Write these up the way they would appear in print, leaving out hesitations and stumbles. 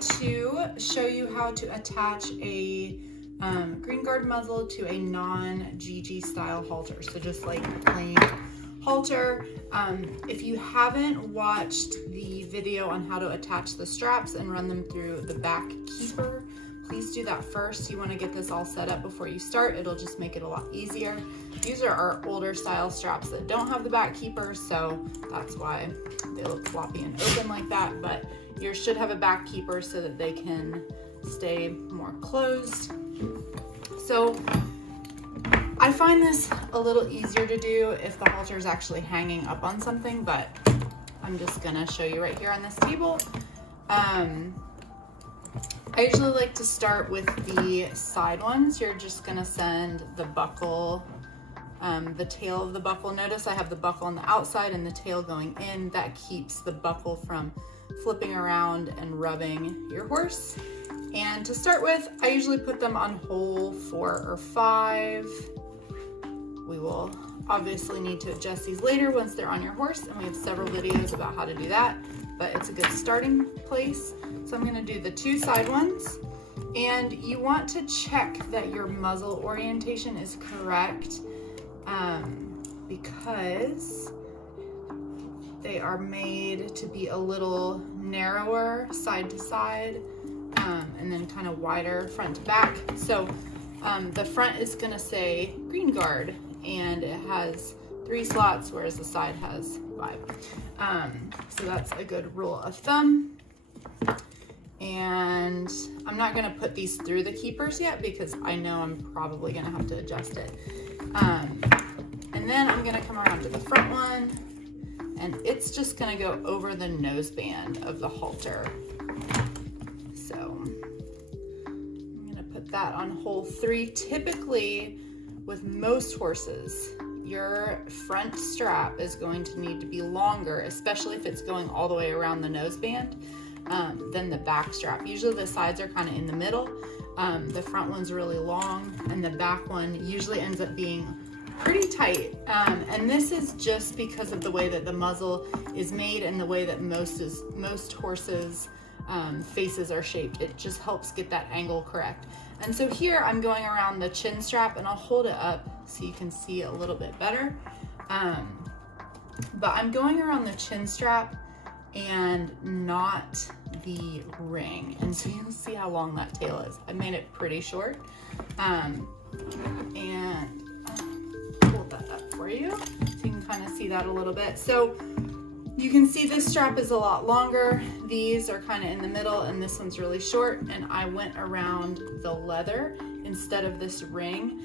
to show you how to attach a GreenGuard muzzle to a non-GG style halter. So just like a plain halter. If you haven't watched the video on how to attach the straps and run them through the back keeper, please do that first. You want to get this all set up before you start. It'll just make it a lot easier. These are our older style straps that don't have the back keeper, so that's why they look floppy and open like that, but yours should have a back keeper so that they can stay more closed. So I find this a little easier to do if the halter is actually hanging up on something, but I'm just gonna show you right here on this table. I usually like to start with the side ones. You're just gonna send the buckle, the tail of the buckle. Notice I have the buckle on the outside and the tail going in. That keeps the buckle from flipping around and rubbing your horse. And to start with, I usually put them on hole 4 or 5. We will obviously need to adjust these later once they're on your horse, and we have several videos about how to do that, but it's a good starting place. So I'm gonna do the 2 side ones, and you want to check that your muzzle orientation is correct because they are made to be a little narrower side to side and then kind of wider front to back. So the front is gonna say GreenGuard, and it has 3 slots, whereas the side has 5. So that's a good rule of thumb. And I'm not gonna put these through the keepers yet because I know I'm probably gonna have to adjust it. And then I'm gonna come around to the front one, and it's just gonna go over the noseband of the halter. So I'm gonna put that on hole 3. Typically, with most horses, your front strap is going to need to be longer, especially if it's going all the way around the noseband, than the back strap. Usually the sides are kind of in the middle. The front one's really long, and the back one usually ends up being pretty tight. And this is just because of the way that the muzzle is made and the way that most horses' faces are shaped. It just helps get that angle correct. And so here I'm going around the chin strap, and I'll hold it up so you can see a little bit better. But I'm going around the chin strap and not the ring. And so you'll see how long that tail is. I made it pretty short. And hold that up for you so you can kind of see that a little bit. So you can see this strap is a lot longer. These are kind of in the middle, and this one's really short, and I went around the leather instead of this ring.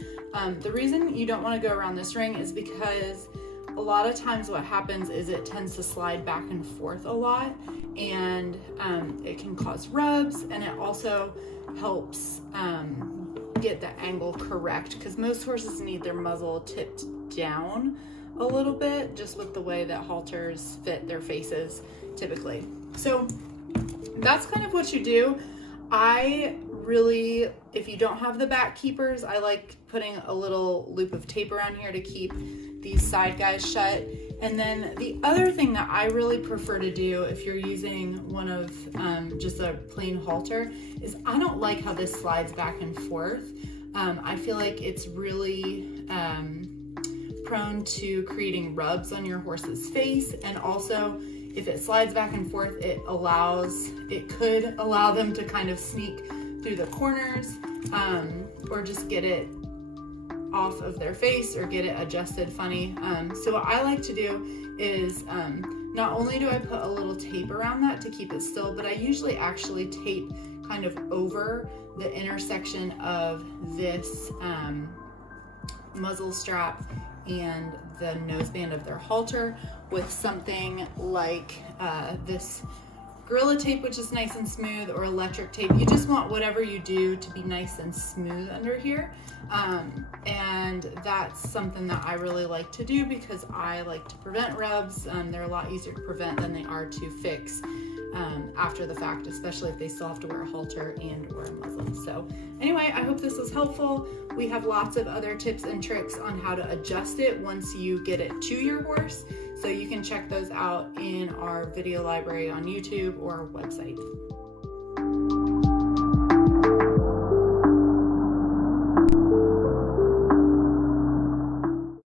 The reason you don't want to go around this ring is because a lot of times what happens is it tends to slide back and forth a lot, and it can cause rubs, and it also helps get the angle correct, because most horses need their muzzle tipped down a little bit, just with the way that halters fit their faces typically. So that's kind of what you do. I really, if you don't have the back keepers, I like putting a little loop of tape around here to keep these side guys shut. And then the other thing that I really prefer to do if you're using one of just a plain halter is I don't like how this slides back and forth. I feel like it's really prone to creating rubs on your horse's face, and also if it slides back and forth, it could allow them to kind of sneak through the corners, or just get it off of their face or get it adjusted funny. So what I like to do is not only do I put a little tape around that to keep it still, but I usually actually tape kind of over the intersection of this muzzle strap and the noseband of their halter with something like this Gorilla tape, which is nice and smooth, or electric tape. You just want whatever you do to be nice and smooth under here. And that's something that I really like to do because I like to prevent rubs. They're a lot easier to prevent than they are to fix after the fact, especially if they still have to wear a halter and or a muzzle. So anyway, I hope this was helpful. We have lots of other tips and tricks on how to adjust it once you get it to your horse. So you can check those out in our video library on YouTube or our website.